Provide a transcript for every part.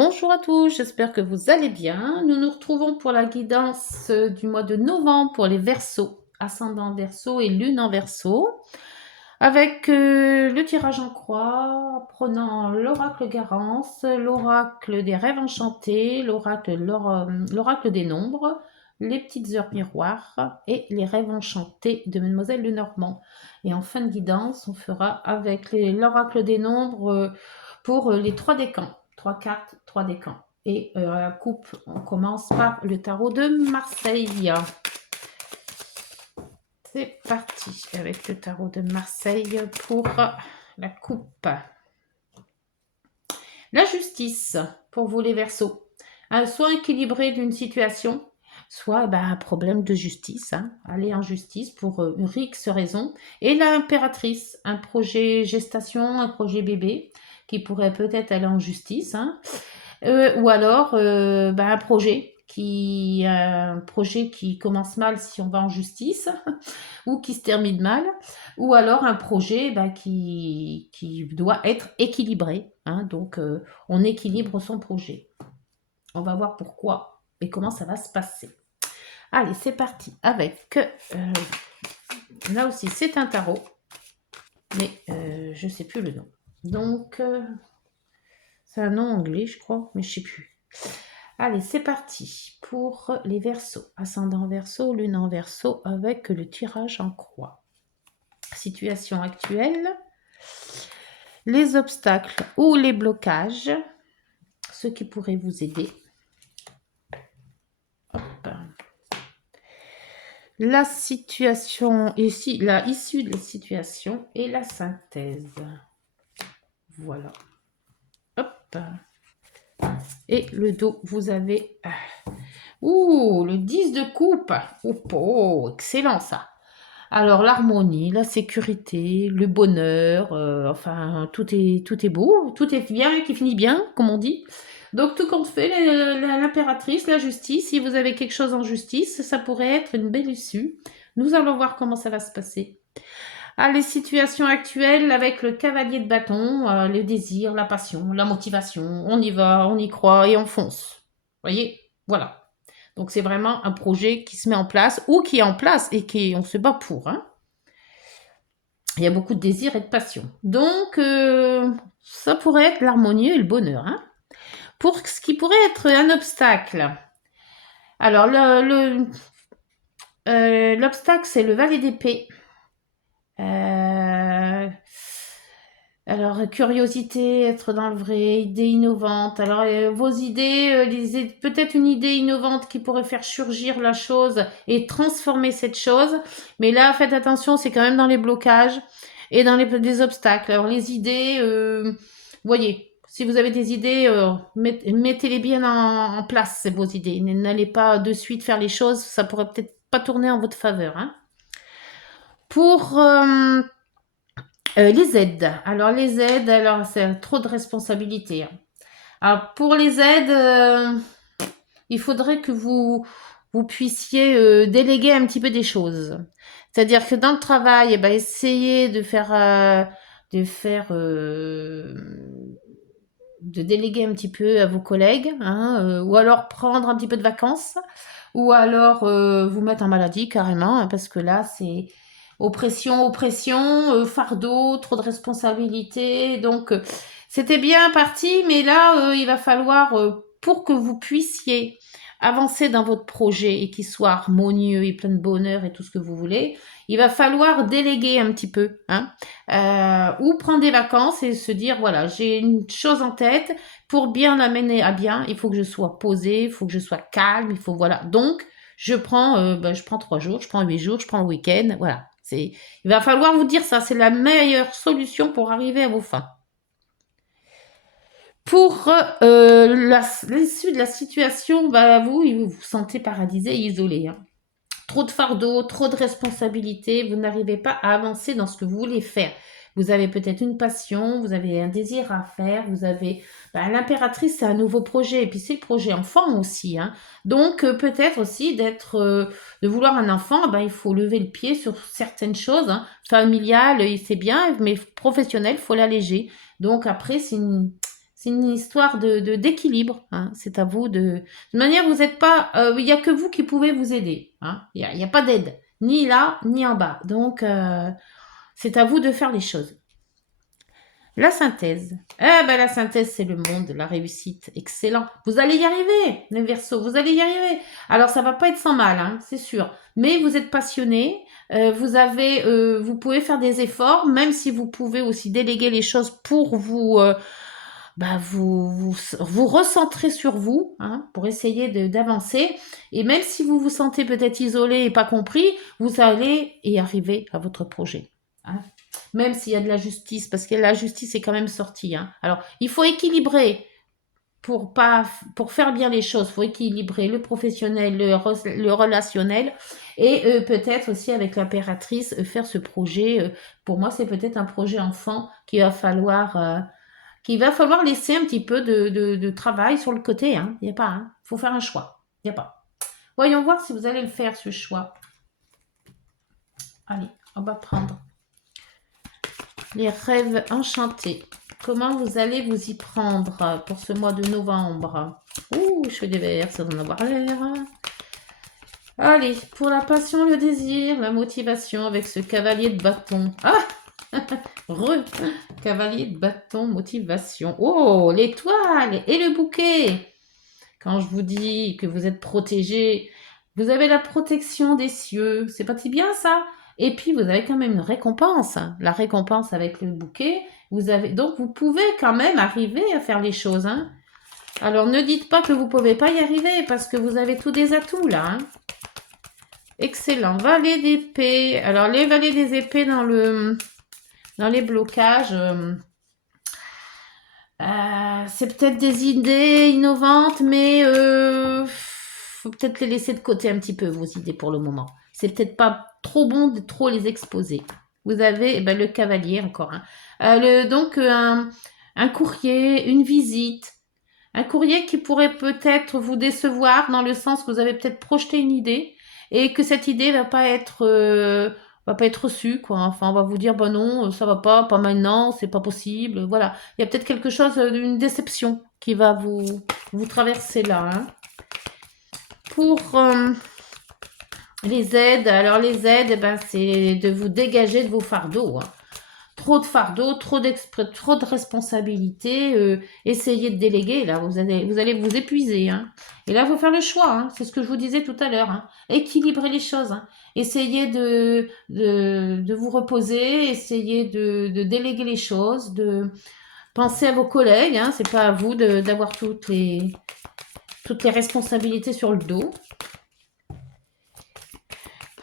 Bonjour à tous, j'espère que vous allez bien. Nous nous retrouvons pour la guidance du mois de novembre pour les Verseaux, ascendant Verseau et lune en Verseau, avec le tirage en croix, prenant l'oracle Garance, l'oracle des rêves enchantés, l'oracle des nombres, les petites heures miroirs et les rêves enchantés de Mademoiselle Lenormand. Et en fin de guidance, on fera avec l'oracle des nombres pour les trois décans. 3 cartes, 3 décans. Et la coupe, on commence par le tarot de Marseille. C'est parti avec le tarot de Marseille pour la coupe. La justice pour vous les Verseaux. Soit équilibré d'une situation, soit un problème de justice. Aller en justice pour une X raison. Et l'impératrice, un projet gestation, un projet bébé qui pourrait peut-être aller en justice. Ou alors un projet qui commence mal si on va en justice ou qui se termine mal, ou alors un projet qui doit être équilibré. Donc on équilibre son projet. On va voir pourquoi et comment ça va se passer. Allez, c'est parti avec là aussi c'est un tarot, mais je ne sais plus le nom. Donc c'est un nom anglais je crois, mais je ne sais plus. Allez, c'est parti pour les Verseaux. Ascendant Verseau, lune en Verseau avec le tirage en croix. Situation actuelle. Les obstacles ou les blocages. Ce qui pourrait vous aider. Hop. La situation ici, la issue de la situation et la synthèse. Voilà. Hop. Et le dos, vous avez... le 10 de coupe. Oh, excellent ça. Alors, l'harmonie, la sécurité, le bonheur, tout est beau, tout est bien, qui finit bien, comme on dit. Donc, tout compte fait, l'impératrice, la justice, si vous avez quelque chose en justice, ça pourrait être une belle issue. Nous allons voir comment ça va se passer. Les situations actuelles avec le cavalier de bâton, le désir, la passion, la motivation, on y va, on y croit et on fonce. Voyez, voilà. Donc c'est vraiment un projet qui se met en place ou qui est en place et on se bat pour. Il y a beaucoup de désir et de passion. Donc ça pourrait être l'harmonie et le bonheur. Pour ce qui pourrait être un obstacle. Alors l'obstacle c'est le valet d'épée. Alors, curiosité, être dans le vrai, idée innovante. Alors, vos idées, peut-être une idée innovante qui pourrait faire surgir la chose et transformer cette chose. Mais là, faites attention, c'est quand même dans les blocages et dans les obstacles. Alors, les idées, voyez, si vous avez des idées, mettez-les bien en place, vos idées. N'allez pas de suite faire les choses, ça pourrait peut-être pas tourner en votre faveur. Pour... les aides. Alors, les aides, c'est trop de responsabilités. Alors, pour les aides, il faudrait que vous puissiez déléguer un petit peu des choses. C'est-à-dire que dans le travail, essayez de de déléguer un petit peu à vos collègues, ou alors prendre un petit peu de vacances, ou alors vous mettre en maladie carrément, parce que là, c'est oppression, fardeau, trop de responsabilités. Donc, c'était bien parti, mais là, il va falloir, pour que vous puissiez avancer dans votre projet et qu'il soit harmonieux et plein de bonheur et tout ce que vous voulez, il va falloir déléguer un petit peu, ou prendre des vacances et se dire, voilà, j'ai une chose en tête, pour bien l'amener à bien, il faut que je sois posée, il faut que je sois calme, il faut, voilà. Donc, je prends 3 jours, je prends 8 jours, je prends le week-end, voilà. Il va falloir vous dire ça, c'est la meilleure solution pour arriver à vos fins. Pour l'issue de la situation, vous vous sentez paralysé et isolé. Trop de fardeau, trop de responsabilités, vous n'arrivez pas à avancer dans ce que vous voulez faire. Vous avez peut-être une passion, vous avez un désir à faire, vous avez... l'impératrice, c'est un nouveau projet, et puis c'est le projet enfant aussi. Donc, peut-être aussi de vouloir un enfant, il faut lever le pied sur certaines choses. Familiales, c'est bien, mais professionnel, il faut l'alléger. Donc, après, C'est une histoire d'équilibre. Hein. C'est à vous de... De manière, vous n'êtes pas... Il n'y a que vous qui pouvez vous aider. Hein. Il n'y a pas d'aide. Ni là, ni en bas. Donc, c'est à vous de faire les choses. La synthèse. Eh ben, la synthèse, c'est le monde, la réussite. Excellent. Vous allez y arriver, les Verseaux. Vous allez y arriver. Alors, ça va pas être sans mal, hein, c'est sûr. Mais vous êtes passionné. Vous pouvez faire des efforts, même si vous pouvez aussi déléguer les choses pour vous, vous recentrer sur vous, hein, pour essayer d'avancer. Et même si vous vous sentez peut-être isolé et pas compris, vous allez y arriver à votre projet. Hein. Même s'il y a de la justice, parce que la justice est quand même sortie. Hein. Alors, il faut équilibrer pour faire bien les choses. Il faut équilibrer le professionnel, le relationnel, et peut-être aussi avec l'impératrice faire ce projet. Pour moi, c'est peut-être un projet enfant qu'il va falloir laisser un petit peu de travail sur le côté. Hein. Il n'y a pas. Hein. Il faut faire un choix. Il n'y a pas. Voyons voir si vous allez le faire, ce choix. Allez, on va prendre les rêves enchantés. Comment vous allez vous y prendre pour ce mois de novembre? Ouh, je fais des vers, ça va en avoir l'air. Allez, pour la passion, le désir, la motivation avec ce cavalier de bâton. Ah cavalier de bâton, motivation. Oh, l'étoile et le bouquet. Quand je vous dis que vous êtes protégé, vous avez la protection des cieux. C'est pas si bien ça? Et puis vous avez quand même une récompense. La récompense avec le bouquet. Donc vous pouvez quand même arriver à faire les choses. Hein. Alors ne dites pas que vous ne pouvez pas y arriver parce que vous avez tous des atouts là. Hein. Excellent. Valet d'épée. Alors les valets des épées dans les blocages. C'est peut-être des idées innovantes, mais faut peut-être les laisser de côté un petit peu, vos idées pour le moment. C'est peut-être pas trop bon de trop les exposer. Vous avez le cavalier encore. Hein. Donc un courrier, une visite. Un courrier qui pourrait peut-être vous décevoir dans le sens que vous avez peut-être projeté une idée et que cette idée va pas être reçue, quoi. Enfin, on va vous dire, bah non, ça va pas maintenant, c'est pas possible. Voilà. Il y a peut-être quelque chose d'une déception qui va vous traverser là. Hein. Pour les aides, alors les aides, c'est de vous dégager de vos fardeaux. Hein. Trop de fardeaux, trop de responsabilités, essayez de déléguer, là, vous allez vous épuiser. Hein. Et là, il faut faire le choix, hein. C'est ce que je vous disais tout à l'heure. Hein. Équilibrer les choses. Hein. Essayez de vous reposer, essayez de déléguer les choses, de penser à vos collègues. Hein. C'est pas à vous d'avoir toutes les responsabilités sur le dos.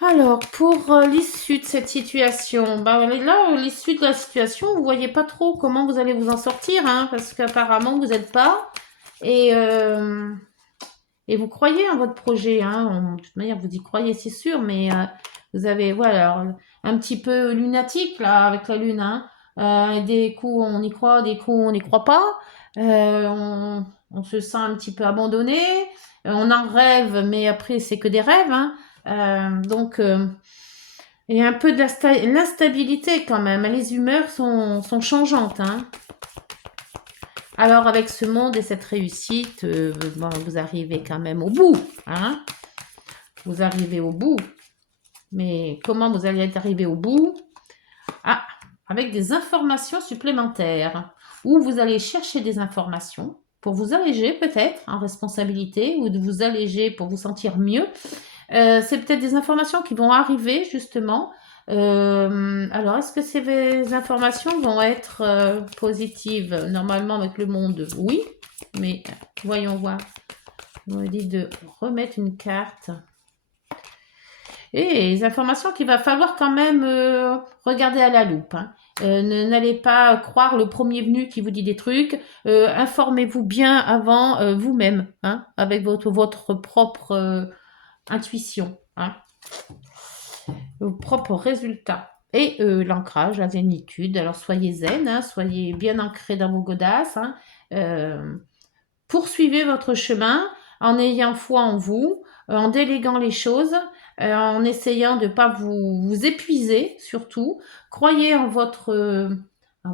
Alors, pour l'issue de cette situation, là, l'issue de la situation, vous voyez pas trop comment vous allez vous en sortir, hein, parce qu'apparemment, vous n'êtes pas. Et vous croyez en votre projet, hein, de toute manière, vous y croyez, c'est sûr, mais vous avez, voilà, un petit peu lunatique, là, avec la lune, hein. Des coups, on y croit, des coups, on n'y croit pas. On se sent un petit peu abandonné. On en rêve, mais après, c'est que des rêves, hein. Donc, il y a un peu de l'instabilité quand même. Les humeurs sont changeantes. Hein. Alors, avec ce monde et cette réussite, vous arrivez quand même au bout. Hein. Vous arrivez au bout. Mais comment vous allez arriver au bout? Avec des informations supplémentaires. Ou vous allez chercher des informations pour vous alléger peut-être en responsabilité ou de vous alléger pour vous sentir mieux. C'est peut-être des informations qui vont arriver justement. Alors, est-ce que ces informations vont être positives? Normalement, avec le monde, oui. Mais voyons voir. On me dit de remettre une carte. Et les informations qu'il va falloir quand même regarder à la loupe. Hein. N'allez pas croire le premier venu qui vous dit des trucs. Informez-vous bien avant vous-même, hein, avec votre propre intuition, hein, vos propres résultats. Et l'ancrage, la zénitude. Alors soyez zen, hein, soyez bien ancrés dans vos godasses. Hein, poursuivez votre chemin en ayant foi en vous, en déléguant les choses, en essayant de ne pas vous épuiser surtout. Croyez en votre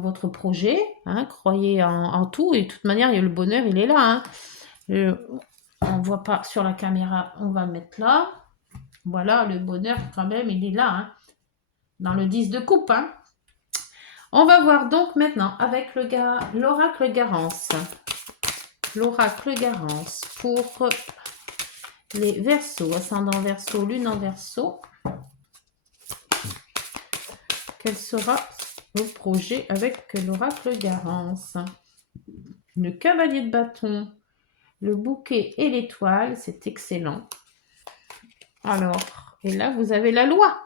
votre projet, hein, croyez en tout, et de toute manière, le bonheur, il est là. Hein. On ne voit pas sur la caméra, on va le mettre là. Voilà, le bonheur, quand même, il est là, hein, dans le 10 de coupe. Hein. On va voir donc maintenant avec l'oracle Garance. L'oracle Garance pour les Verseaux, ascendant Verseau, lune en Verseau. Quel sera le projet avec l'oracle Garance? Le cavalier de bâton, le bouquet et l'étoile, c'est excellent. Alors, et là, vous avez la loi.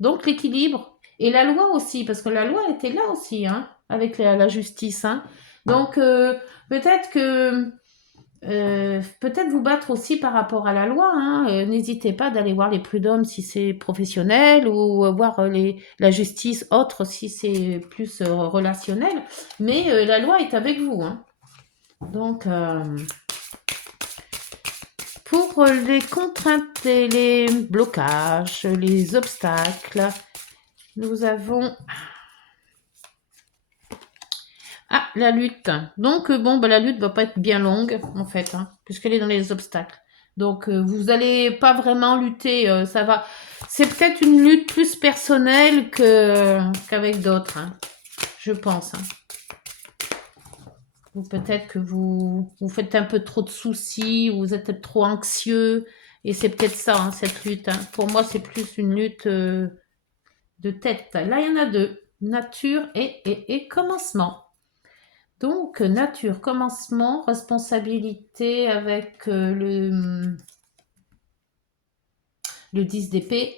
Donc, l'équilibre. Et la loi aussi, parce que la loi était là aussi, hein, avec la justice. Hein. Donc, peut-être que... peut-être vous battre aussi par rapport à la loi. Hein. N'hésitez pas d'aller voir les prud'hommes si c'est professionnel ou voir la justice autre si c'est plus relationnel. Mais la loi est avec vous. Hein. Donc, pour les contraintes et les blocages, les obstacles, nous avons... Ah, la lutte. Donc, bon, la lutte va pas être bien longue, en fait, hein, puisqu'elle est dans les obstacles. Donc, vous n'allez pas vraiment lutter, ça va... C'est peut-être une lutte plus personnelle qu'avec d'autres, hein, je pense. Hein. Ou peut-être que vous faites un peu trop de soucis, ou vous êtes peut-être trop anxieux, et c'est peut-être ça, hein, cette lutte. Hein. Pour moi, c'est plus une lutte de tête. Là, il y en a deux, nature et commencement. Donc, nature, commencement, responsabilité avec le 10 d'épée.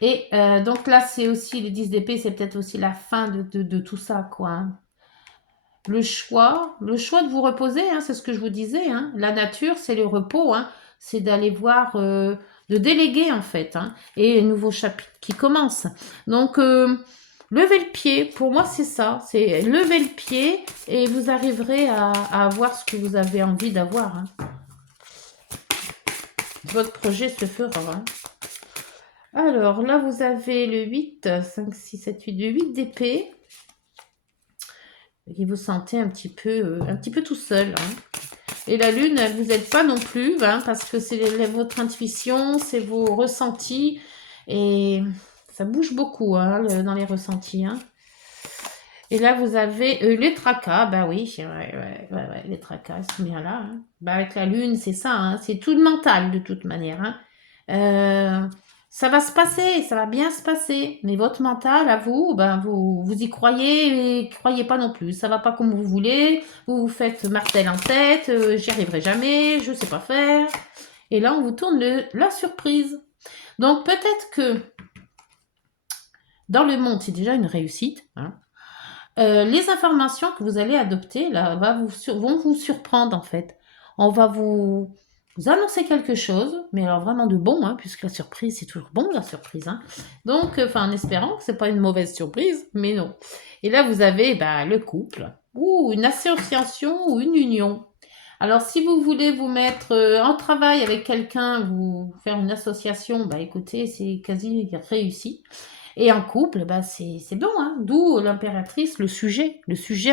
Et donc là, c'est aussi le 10 d'épée, c'est peut-être aussi la fin de tout ça, quoi. Hein. Le choix de vous reposer, hein, c'est ce que je vous disais. Hein. La nature, c'est le repos, hein, c'est d'aller voir, de déléguer en fait, hein, et un nouveau chapitre qui commence. Donc, lever le pied, pour moi c'est ça, c'est lever le pied et vous arriverez à avoir ce que vous avez envie d'avoir. Hein. Votre projet se fera. Hein. Alors là, vous avez le 8, 5, 6, 7, 8, le 8 d'épée. Et vous sentez un petit peu tout seul. Hein. Et la lune, elle vous aide pas non plus, hein, parce que c'est votre intuition, c'est vos ressentis. Et ça bouge beaucoup hein, dans les ressentis. Hein. Et là, vous avez les tracas. Bah oui, ouais, les tracas, ils sont bien là. Hein. Bah, avec la lune, c'est ça. Hein, c'est tout le mental, de toute manière. Hein. Ça va se passer, ça va bien se passer. Mais votre mental, à vous, ben vous y croyez et croyez pas non plus. Ça va pas comme vous voulez. Vous vous faites martel en tête. J'y arriverai jamais, je sais pas faire. Et là, on vous tourne la surprise. Donc peut-être que dans le monde, c'est déjà une réussite. Hein. Les informations que vous allez adopter là vont vous surprendre en fait. On va vous annoncer quelque chose, mais alors vraiment de bon, hein, puisque la surprise, c'est toujours bon, la surprise. Hein. Donc, en espérant que ce n'est pas une mauvaise surprise, mais non. Et là, vous avez le couple, ou une association, ou une union. Alors, si vous voulez vous mettre en travail avec quelqu'un, vous faire une association, écoutez, c'est quasi réussi. Et en couple, c'est bon, hein. D'où l'impératrice, le sujet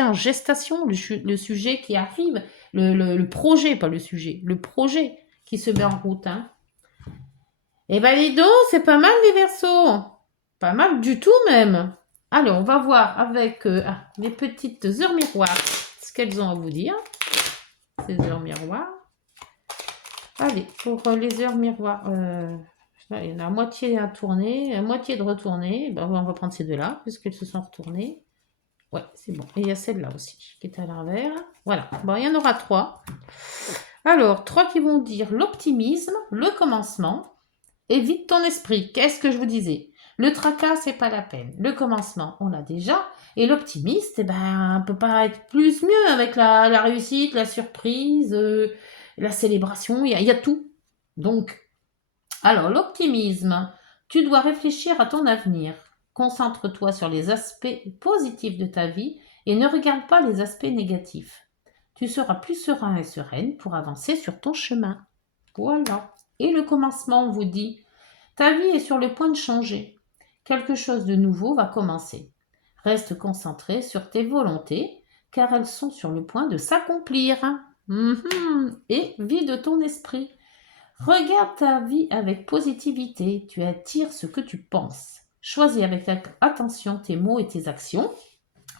en gestation, le sujet qui arrive, le projet, pas le sujet, le projet qui se met en route. Hein. Et dis donc, c'est pas mal les Verseaux, pas mal du tout même. Alors, on va voir avec les petites heures miroirs ce qu'elles ont à vous dire, ces heures miroirs. Allez, pour les heures miroirs, il y en a à moitié à tourner, à moitié de retourner. On va prendre ces deux-là, puisqu'elles se sont retournées. Ouais, c'est bon. Et il y a celle-là aussi, qui est à l'envers. Voilà. Il y en aura 3. Alors, 3 qui vont dire l'optimisme, le commencement, et vide ton esprit. Qu'est-ce que je vous disais? Le tracas, c'est pas la peine. Le commencement, on l'a déjà. Et l'optimiste, on peut pas être plus mieux avec la réussite, la surprise, la célébration. Il y a tout. Donc, alors, l'optimisme, tu dois réfléchir à ton avenir. Concentre-toi sur les aspects positifs de ta vie et ne regarde pas les aspects négatifs. Tu seras plus serein et sereine pour avancer sur ton chemin. Voilà. Et le commencement, on vous dit, ta vie est sur le point de changer. Quelque chose de nouveau va commencer. Reste concentré sur tes volontés, car elles sont sur le point de s'accomplir. Et vide ton esprit. Regarde ta vie avec positivité, tu attires ce que tu penses. Choisis avec attention tes mots et tes actions.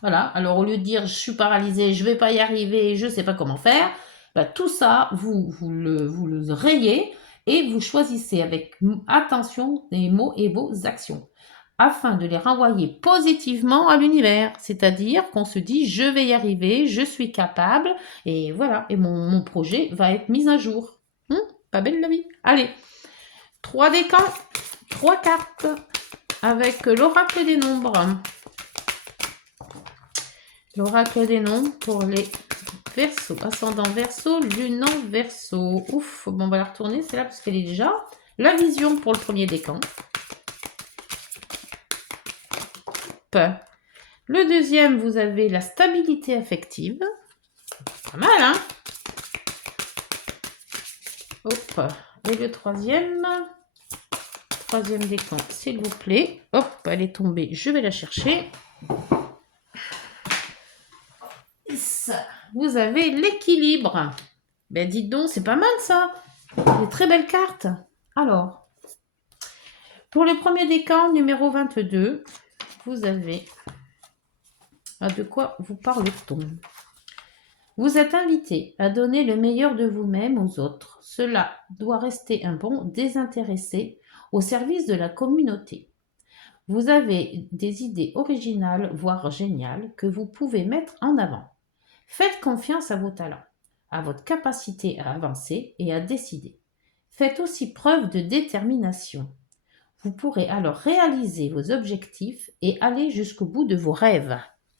Voilà, alors au lieu de dire je suis paralysé, je ne vais pas y arriver, je ne sais pas comment faire, bah, tout ça, vous le rayez et vous choisissez avec attention les mots et vos actions afin de les renvoyer positivement à l'univers. C'est-à-dire qu'on se dit je vais y arriver, je suis capable et voilà, et mon projet va être mis à jour. Pas belle la vie. Allez, 3 décans, 3 cartes avec l'oracle des nombres. L'oracle des nombres pour les Verseaux, ascendant Verseau, lune en Verseau. Ouf, bon, on va la retourner, c'est là parce qu'elle est déjà. La vision pour le premier décan. Le deuxième, vous avez la stabilité affective. Pas mal, hein? Hop. Et le troisième décan, s'il vous plaît. Hop, elle est tombée, je vais la chercher. Vous avez l'équilibre. Ben dites donc, c'est pas mal ça. Des très belles cartes. Alors, pour le premier décan, numéro 22, vous avez... de quoi vous parle-t-on? Vous êtes invité à donner le meilleur de vous-même aux autres. Cela doit rester un bon désintéressé au service de la communauté. Vous avez des idées originales, voire géniales, que vous pouvez mettre en avant. Faites confiance à vos talents, à votre capacité à avancer et à décider. Faites aussi preuve de détermination. Vous pourrez alors réaliser vos objectifs et aller jusqu'au bout de vos rêves.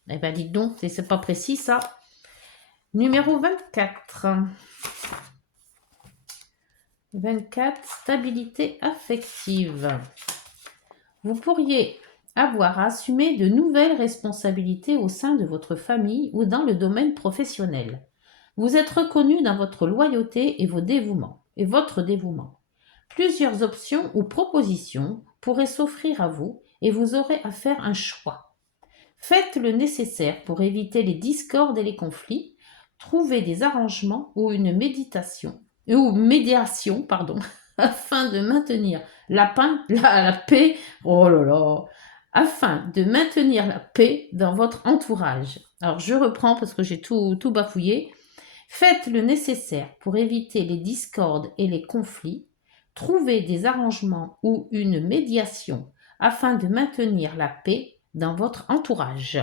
Eh bien, dites donc, c'est pas précis ça. Numéro 24. 24, stabilité affective. Vous pourriez avoir à assumer de nouvelles responsabilités au sein de votre famille ou dans le domaine professionnel. Vous êtes reconnu dans votre loyauté et votre dévouement. Plusieurs options ou propositions pourraient s'offrir à vous et vous aurez à faire un choix. Faites le nécessaire pour éviter les discordes et les conflits. Trouvez des arrangements ou une médiation, afin de maintenir la paix. Oh là là, afin de maintenir la paix dans votre entourage. Alors je reprends parce que j'ai tout bafouillé. Faites le nécessaire pour éviter les discordes et les conflits. Trouvez des arrangements ou une médiation afin de maintenir la paix dans votre entourage.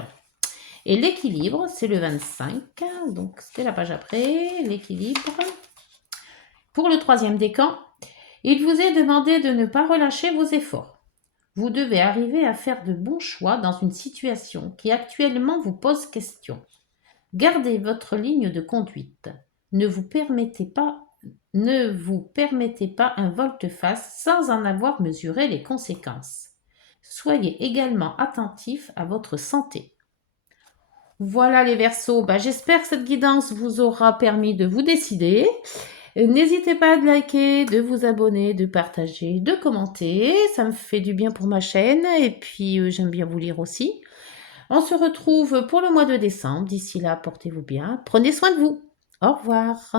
Et l'équilibre, c'est le 25. Donc, c'était la page après. L'équilibre. Pour le troisième décan, il vous est demandé de ne pas relâcher vos efforts. Vous devez arriver à faire de bons choix dans une situation qui actuellement vous pose question. Gardez votre ligne de conduite. Ne vous permettez pas un volte-face sans en avoir mesuré les conséquences. Soyez également attentif à votre santé. Voilà les Verseaux, j'espère que cette guidance vous aura permis de vous décider. N'hésitez pas à liker, de vous abonner, de partager, de commenter. Ça me fait du bien pour ma chaîne et puis j'aime bien vous lire aussi. On se retrouve pour le mois de décembre. D'ici là, portez-vous bien. Prenez soin de vous. Au revoir.